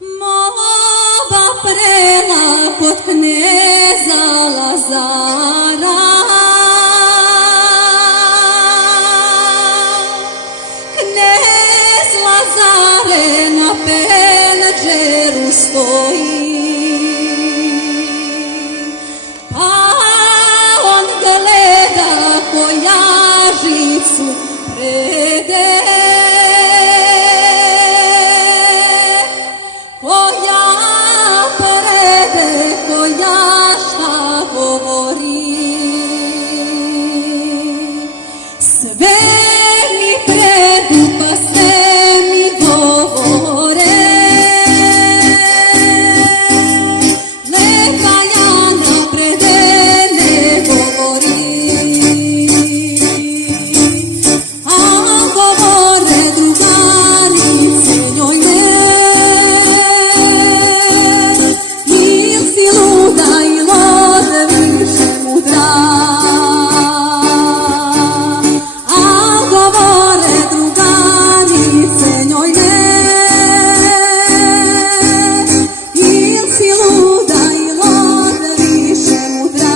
Mova prela kod kneza Lazara, knez Lazare na penđeru stoji, pa on gleda koja žicu prede, koja porede, koja šta govori. Sve mi predu, pa sve mi govore. Lepa Jana prede ne govori, a govore drugarice njoj ne. Il si luda i lože više mudra, a govore drugarice njoj ne. Il si luda i lože više mudra.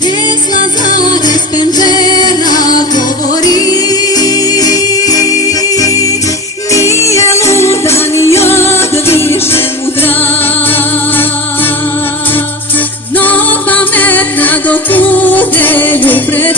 Knez Lazare s penđera govori, nije luda ni od više mudra, no pametna dok bude ju pre